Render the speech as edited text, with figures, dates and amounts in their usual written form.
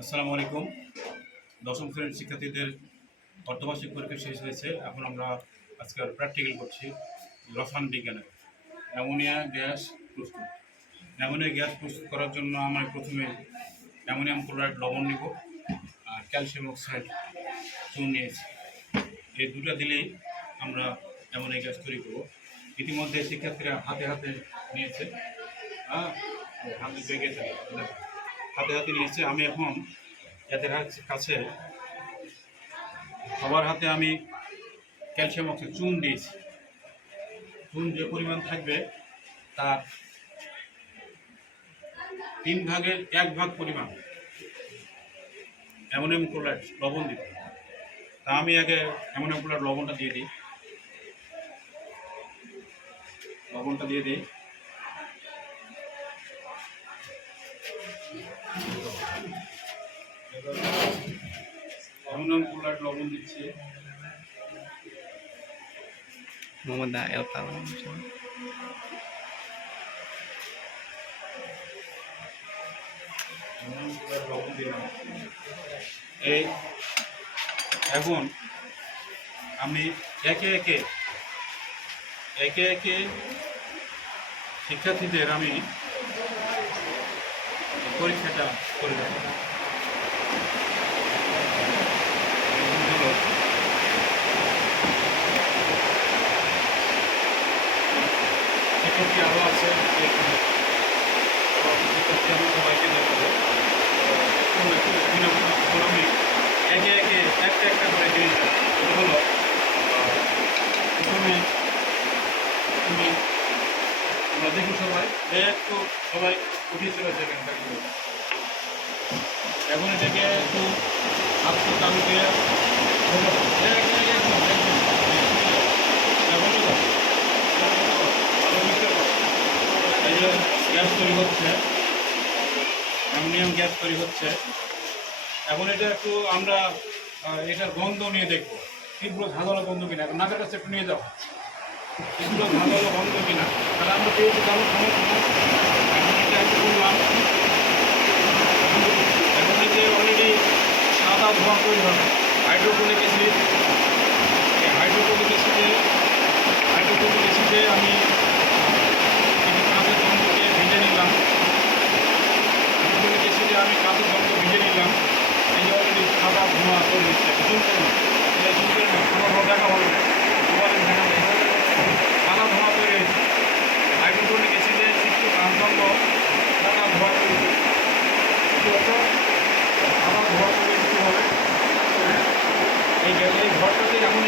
আসসালামু আলাইকুম। দশম শ্রেণীর শিক্ষার্থীদের অর্ধবার্ষিক পরীক্ষা শেষ হয়েছে। এখন আমরা আজকে প্র্যাকটিক্যাল করছি রসায়ন বিজ্ঞানে। অ্যামোনিয়া গ্যাস প্রস্তুত। অ্যামোনিয়া গ্যাস প্রস্তুত করার জন্য আমরা প্রথমে অ্যামোনিয়াম ক্লোরাইড লবণ নিব আর ক্যালসিয়াম অক্সাইড চুন নিয়েছি। এই দুটো দিলেই আমরা অ্যামোনিয়া গ্যাস তৈরি করব। ইতিমধ্যে শিক্ষার্থীরা হাতে হাতে নিয়েছে, হাতে বেগেছে, হাতে হাতে নিয়েছে। আমি এখন এদের কাছে সবার হাতে আমি ক্যালসিয়াম অক্সাইড চুন দিয়েছি। চুন যে পরিমাণ থাকবে তার 3 ভাগের 1 ভাগ পরিমাণ অ্যামোনিয়াম ক্লোরাইড লবণ দিব। তা আমি আগে অ্যামোনিয়াম ক্লোরাইড লবণটা দিয়ে দিই। অ্যামোনিয়াম ক্লোরাইড লবণ দিচ্ছি। মোহাম্মদ এলতাল লবণ দিলাম। এই এখন আমি একে একে শিক্ষার্থীদের আমি পরীক্ষাটা করে দেব। শিক্ষার্থী আরও আছে, শিক্ষার্থী আমি সবাইকে দেখাবো। আমি একে একটা করে জিনিস হলো, প্রথমে আমরা দেখি একটু সবাই উঠিয়ে চলেছে এখানটা। এখন এটাকে একটু হাতটা চালু দিয়ে গ্যাস তৈরি হচ্ছে, অ্যামোনিয়াম গ্যাস তৈরি হচ্ছে। এখন এটা একটু আমরা এটার গন্ধ নিয়ে দেখবো, তীব্র ঝাঁঝালো গন্ধ কিনা। এখন নাকের কাছে একটু নিয়ে যাও, তীব্র ঝাঁঝালো গন্ধ কিনা। তাহলে আমরা পেয়েছি এখন এটা একটু বললাম। এখন যে অলরেডি সাদা ধোঁয়া তৈরি হবে হাইড্রোক্লোরিক অ্যাসিড। এই হাইড্রোক্লোরিক অ্যাসিডে আমি কাঁচের গন্ধকে ভেজে নিলাম। হাইড্রোক্লোরিক অ্যাসিডে আমি কাঁচের গন্ধ ভেজে নিলাম। এই যে অলরেডি সাদা ধোঁয়া তৈরি হচ্ছে। সাদা ধোঁয়া দেখা হবে, সাদা ধোঁয়া তৈরি হয়েছে। হাইড্রোক্লোরিক অ্যাসিডে সৃষ্ট প্রাণদণ্ড সাদা ধোঁয়া তৈরি হচ্ছে। সাদা ধোঁয়া তৈরি হবে। এই ঘরটাতে এমন